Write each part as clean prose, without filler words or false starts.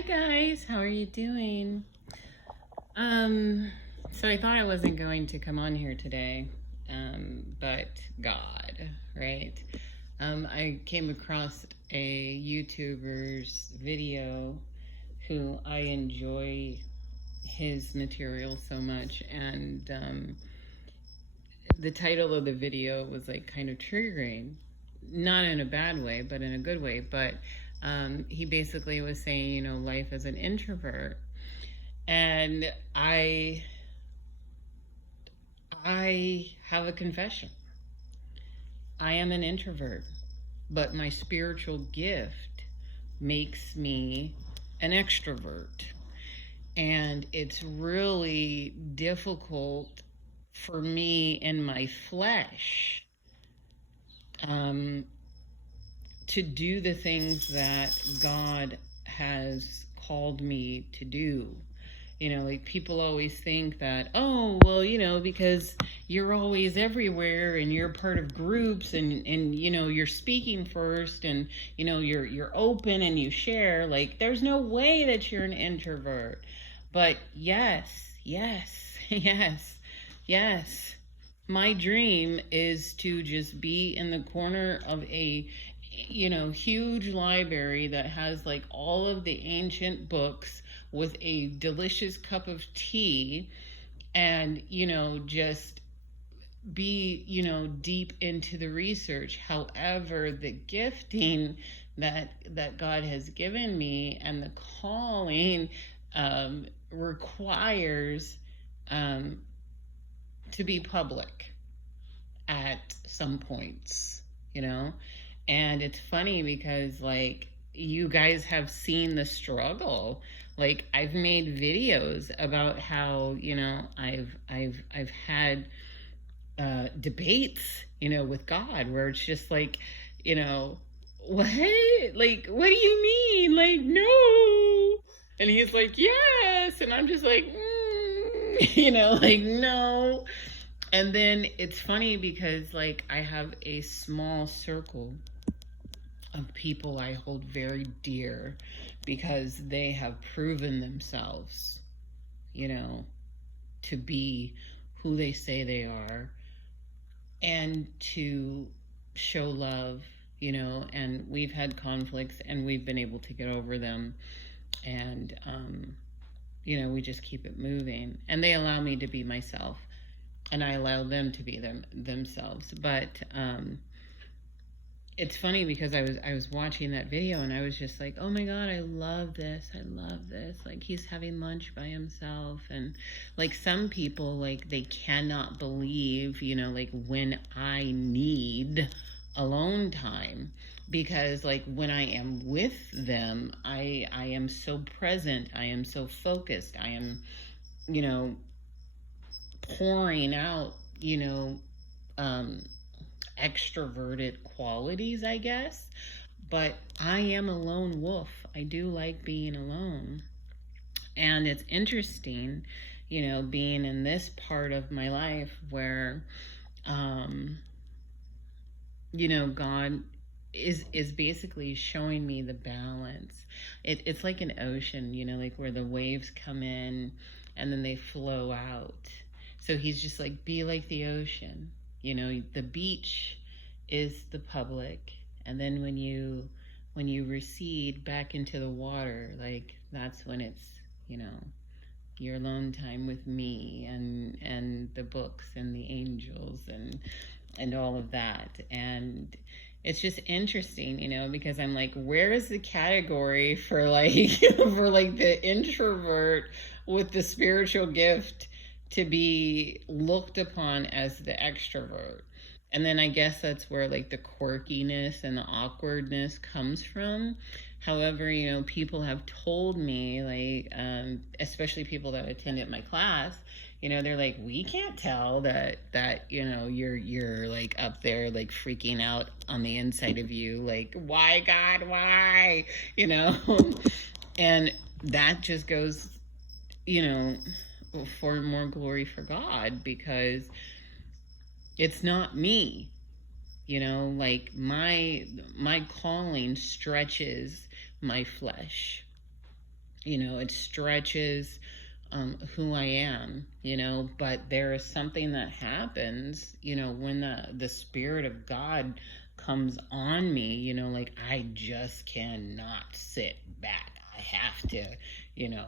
Hi guys, how are you doing? Um, so I thought I wasn't going to come on here today, but God, right? I came across a YouTuber's video who I enjoy his material so much, and the title of the video was like kind of triggering, not in a bad way, but in a good way. But he basically was saying, life as an introvert. And I have a confession. I am an introvert, but my spiritual gift makes me an extrovert. And it's really difficult for me in my flesh um, to do the things that God has called me to do. Like people always think that, oh, well, because you're always everywhere and you're part of groups and you're speaking first and, you're open and you share, like, there's no way that you're an introvert. But yes, yes, yes, yes. My dream is to just be in the corner of a huge library that has like all of the ancient books with a delicious cup of tea and just be deep into the research. However, the gifting that God has given me and the calling requires to be public at some points, you know? And it's funny because, like, you guys have seen the struggle. Like, I've made videos about how, I've had debates, with God, where it's just like, what? Like, what do you mean? Like, no. And he's like, yes. And I'm just like, like, no. And then it's funny because, like, I have a small circle of people I hold very dear because they have proven themselves, to be who they say they are and to show love, and we've had conflicts and we've been able to get over them. And, we just keep it moving. And they allow me to be myself. And I allow them to be themselves. But it's funny because I was watching that video and I was just like, oh my God, I love this. I love this. Like, he's having lunch by himself. And like some people, like, they cannot believe, like, when I need alone time, because like when I am with them, I am so present. I am so focused. I am, pouring out, extroverted qualities, I guess. But I am a lone wolf. I do like being alone. And it's interesting, being in this part of my life where, God is basically showing me the balance. It's like an ocean, like where the waves come in and then they flow out. So he's just like, be like the ocean. The beach is the public, and then when you recede back into the water, like, that's when it's, your alone time with me and the books and the angels and all of that. And it's just interesting, because I'm like, where is the category for like for like the introvert with the spiritual gift to be looked upon as the extrovert? And then I guess that's where like the quirkiness and the awkwardness comes from. However, people have told me, like, especially people that attended my class, they're like, we can't tell that you're like up there like freaking out on the inside of you, like, why God, why, and that just goes, for more glory for God, because it's not me, like my calling stretches my flesh. It stretches who I am, but there is something that happens, when the Spirit of God comes on me, like I just cannot sit back. I have to, you know,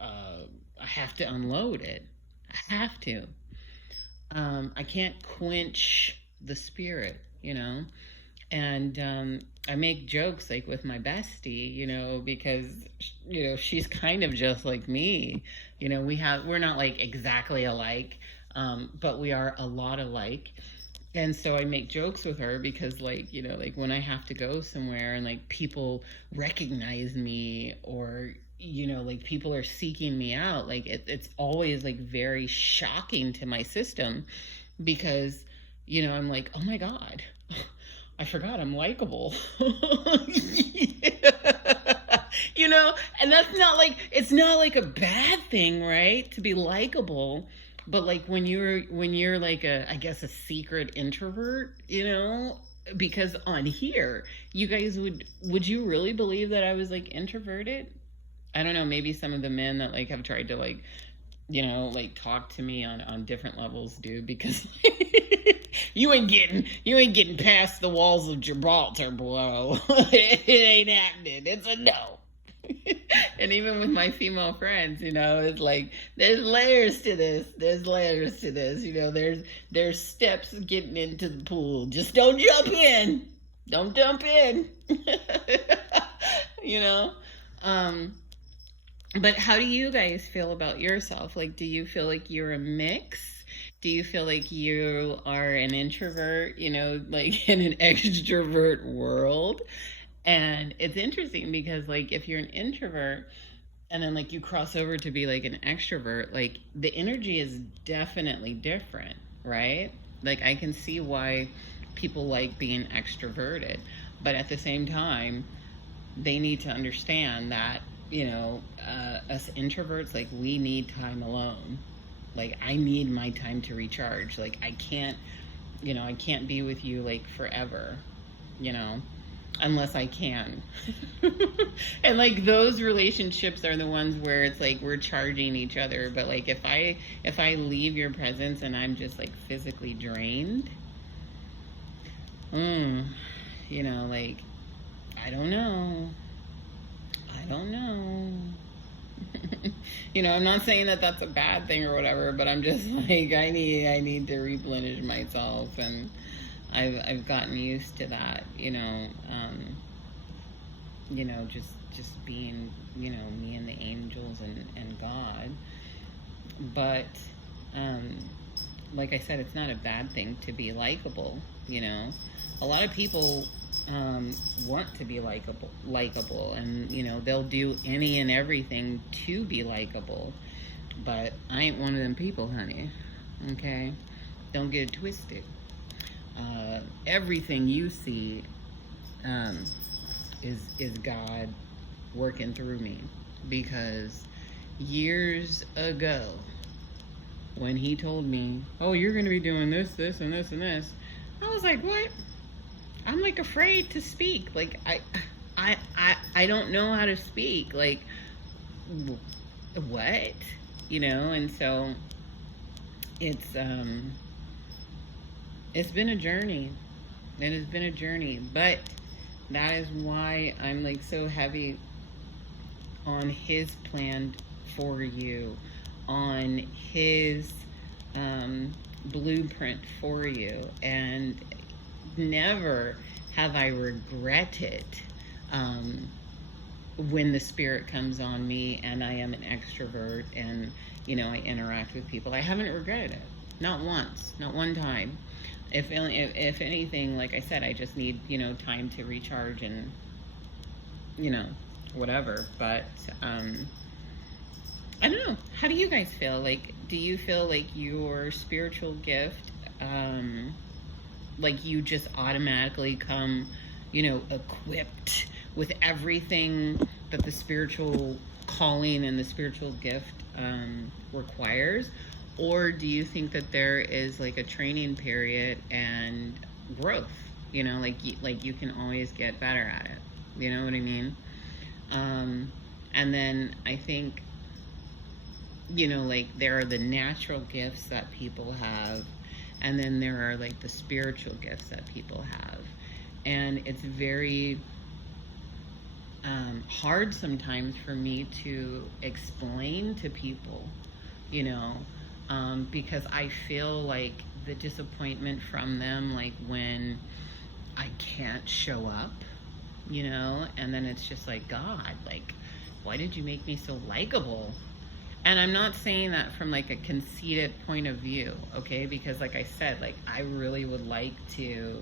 I have to unload it. I have to. I can't quench the Spirit, and I make jokes like with my bestie, because she's kind of just like me. We're not like exactly alike, but we are a lot alike. And so I make jokes with her because like when I have to go somewhere and like people recognize me, or like people are seeking me out, like it's always like very shocking to my system, because I'm like, oh my God, I forgot I'm likable. And that's not like, it's not like a bad thing, right? To be likable. But like when you're like I guess a secret introvert, because on here, you guys would you really believe that I was like introverted? I don't know, maybe some of the men that like have tried to like like talk to me on different levels do, because you ain't getting past the walls of Gibraltar, bro. It ain't happening. It's a no. And even with my female friends, it's like there's layers to this. There's layers to this. There's steps getting into the pool. Just don't jump in. Don't jump in. you know. But how do you guys feel about yourself? Like, do you feel like you're a mix? Do you feel like you are an introvert, like in an extrovert world? And it's interesting because like if you're an introvert and then like you cross over to be like an extrovert, like the energy is definitely different, right? Like I can see why people like being extroverted, but at the same time, they need to understand that us introverts, like we need time alone. Like I need my time to recharge. Like I can't be with you like forever, unless I can. And like those relationships are the ones where it's like we're charging each other. But like if I leave your presence and I'm just like physically drained, like I don't know. I'm not saying that that's a bad thing or whatever, but I'm just like I need to replenish myself, and I've gotten used to that, just being, me and the angels and God. But like I said, it's not a bad thing to be likable. A lot of people want to be likable, and they'll do any and everything to be likable. But I ain't one of them people, honey. Okay, don't get it twisted. Everything you see is God working through me, because years ago when he told me, oh, you're going to be doing this and this and this, I was like, what? I'm like afraid to speak. Like I don't know how to speak. Like what? And so it's been a journey. It has been a journey, but that is why I'm like so heavy on his plan for you, on his blueprint for you. And never have I regretted when the Spirit comes on me and I am an extrovert and I interact with people. I haven't regretted it, not once, not one time. If anything, like I said, I just need time to recharge and whatever. But I don't know, how do you guys feel? Like, do you feel like your spiritual gift, like you just automatically come equipped with everything that the spiritual calling and the spiritual gift requires? Or do you think that there is like a training period and growth, like you can always get better at it? You know what I mean? And then I think, you know, like there are the natural gifts that people have, and then there are like the spiritual gifts that people have. And it's very hard sometimes for me to explain to people, you know, because I feel like the disappointment from them, like when I can't show up, you know, and then it's just like, God, like, why did you make me so likable? And I'm not saying that from like a conceited point of view, okay? Because like I said, like I really would like to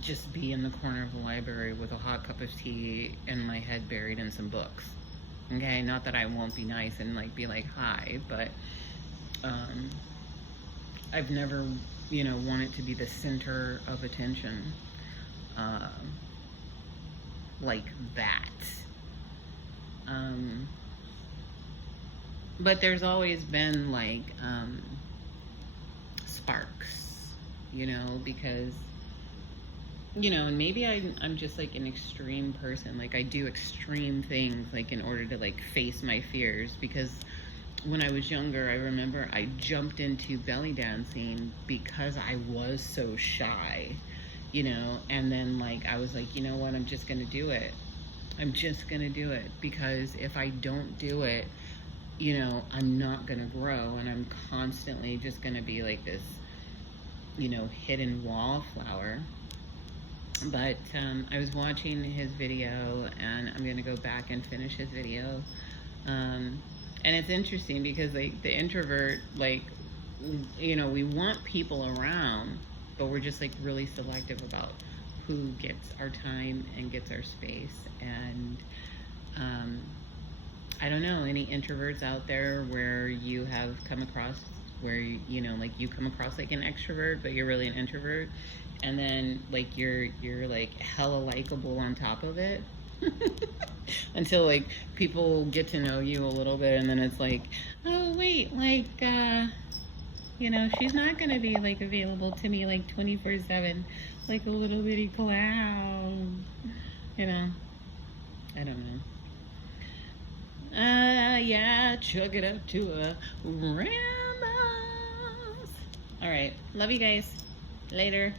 just be in the corner of the library with a hot cup of tea and my head buried in some books. Okay, not that I won't be nice and like be like hi, but I've never, you know, wanted to be the center of attention like that. But there's always been like sparks, you know, because, you know, and maybe I'm just like an extreme person. Like I do extreme things like in order to like face my fears, because when I was younger, I remember I jumped into belly dancing because I was so shy, you know, and then like I was like, you know what, I'm just gonna do it. I'm just gonna do it, because if I don't do it, you know, I'm not gonna grow, and I'm constantly just gonna be like this, you know, hidden wallflower. But I was watching his video, and I'm gonna go back and finish his video. And it's interesting because like the introvert, like, you know, we want people around, but we're just like really selective about who gets our time and gets our space. And I don't know, any introverts out there where you have come across where, you know, like you come across like an extrovert, but you're really an introvert, and then like you're like hella likable on top of it. Until like people get to know you a little bit, and then it's like, oh wait, like you know, she's not gonna be like available to me like 24/7 like a little bitty clown, you know. I don't know. Yeah, chug it up to a Ramos. All right, love you guys. Later.